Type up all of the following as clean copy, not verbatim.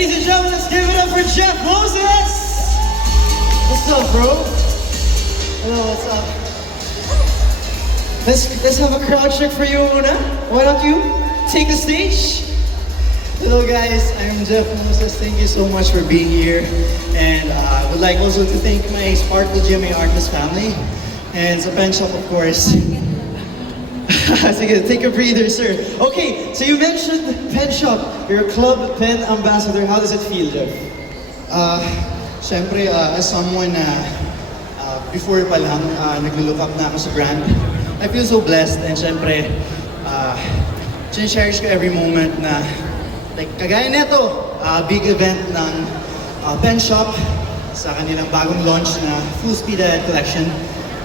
Ladies and gentlemen, let's give it up for Jeff Moses! What's up, bro? Hello, what's up? Let's have a crowd check for you, Una. Why don't you take the stage? Hello guys, I'm Jeff Moses. Thank you so much for being here. And I would like also to thank my Sparkle GMA Artist family. And sa pen shop, of course. Sige, take a breather, sir. Okay, so you mentioned pen shop. You're a club pen ambassador. How does it feel, Jeff? Siyempre, as someone na before pa lang, naglo-look up na ako sa brand, I feel so blessed. And siyempre, cherish ko every moment na like kagaya nito, big event ng pen shop sa kanilang bagong launch na Full Speed Ahead collection.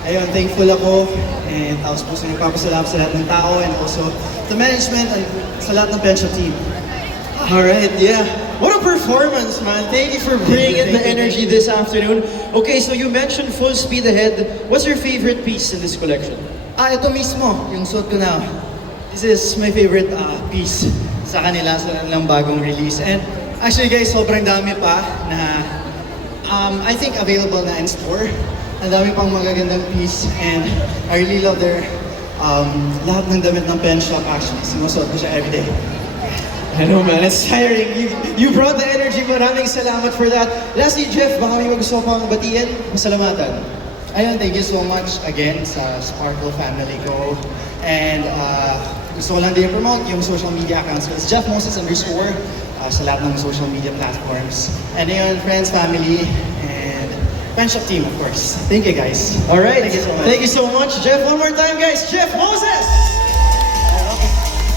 Ayun, thankful ako and tapos po sa nagpapasalamat sa lahat ng tao and also the management and sa lahat ng pen shop team. Alright, yeah. What a performance, man. Thank you for bringing in the energy this afternoon. Okay, so you mentioned Full Speed Ahead. What's your favorite piece in this collection? Ito mismo, yung suot ko na. This is my favorite piece sa kanila, sa kanilang bagong release. And actually guys, sobrang dami pa na I think available na in store. Ang dami pang magagandang piece and I really love their lahat ng damit ng pen shop actually. Sinusuot ko siya everyday. I know, man. It's tiring. You brought the energy. Maraming salamat for that. Lastly, Jeff, baka may gusto pang batiin? Masalamatan. Ayun, thank you so much again sa Sparkle family ko. And gusto ko lang din promote yung social media accounts ko. It's Jeff Moses _ sa lahat ng social media platforms. And ayun, friends, family, and pen shop team, of course. Thank you, guys. All right. Thank you so much. Thank you so much, Jeff. One more time, guys. Jeff Moses!